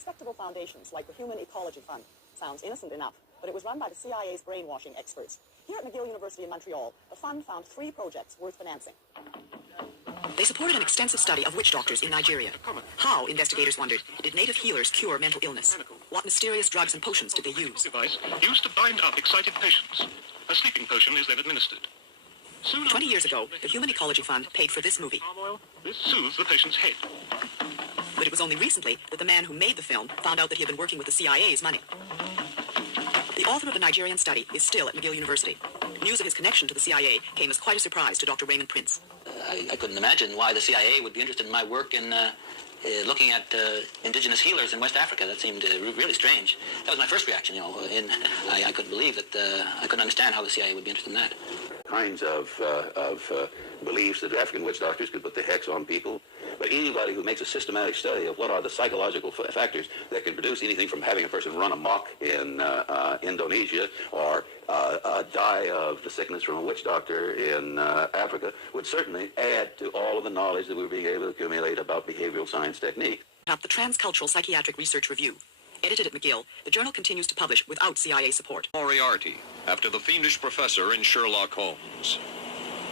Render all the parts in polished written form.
respectable foundations like the Human Ecology Fund. Sounds innocent enough, but it was run by the CIA's brainwashing experts. Here at McGill University in Montreal, the fund found 3 projects worth financing. They supported an extensive study of witch doctors in Nigeria. How, investigators wondered, did native healers cure mental illness? What mysterious drugs and potions did they use? Device used to bind up excited patients. A sleeping potion is then administered. 20 years ago, the Human Ecology Fund paid for this movie. This soothes the patient's head. But it was only recently that the man who made the film found out that he had been working with the CIA's money. The author of the Nigerian study is still at McGill University. News of his connection to the CIA came as quite a surprise to Dr. Raymond Prince. I couldn't imagine why the CIA would be interested in my work in looking at indigenous healers in West Africa. That seemed really strange. That was my first reaction, you know. I couldn't believe that, I couldn't understand how the CIA would be interested in that. Kinds of beliefs that African witch doctors could put the hex on people. But anybody who makes a systematic study of what are the psychological factors that can produce anything from having a person run amok in Indonesia or die of the sickness from a witch doctor in Africa would certainly add to all of the knowledge that we're being able to accumulate about behavioral science technique. The Transcultural Psychiatric Research Review. Edited at McGill, the journal continues to publish without CIA support. Moriarty, after the fiendish professor in Sherlock Holmes.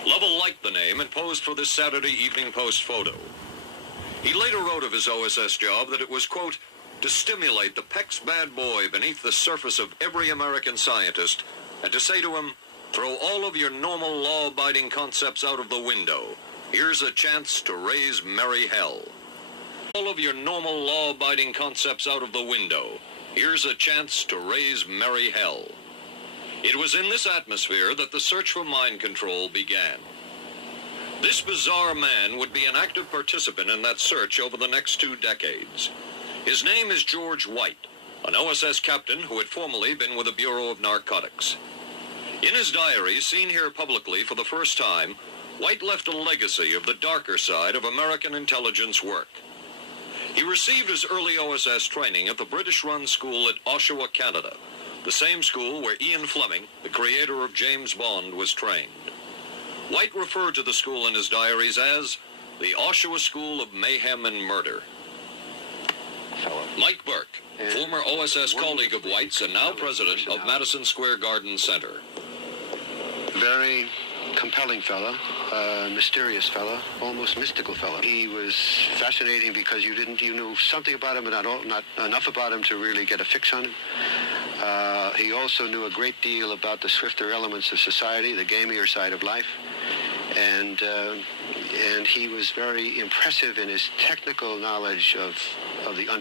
Lovell liked the name and posed for this Saturday Evening Post photo. He later wrote of his OSS job that it was, quote, to stimulate the Peck's bad boy beneath the surface of every American scientist and to say to him, throw all of your normal law-abiding concepts out of the window. Here's a chance to raise merry hell. All of your normal law-abiding concepts out of the window. Here's a chance to raise merry hell. It was in this atmosphere that the search for mind control began. This bizarre man would be an active participant in that search over the next 2 decades. His name is George White, an OSS captain who had formerly been with the Bureau of Narcotics. In his diary, seen here publicly for the first time, White left a legacy of the darker side of American intelligence work. He received his early OSS training at the British-run school at Oshawa, Canada, the same school where Ian Fleming, the creator of James Bond, was trained. White referred to the school in his diaries as the Oshawa School of Mayhem and Murder. Mike Burke, former OSS colleague of White's and now president of Madison Square Garden Center. Very compelling fellow, mysterious fellow, almost mystical fellow. He was fascinating because you knew something about him, but not enough about him to really get a fix on him. He also knew a great deal about the swifter elements of society, the gamier side of life, and he was very impressive in his technical knowledge of the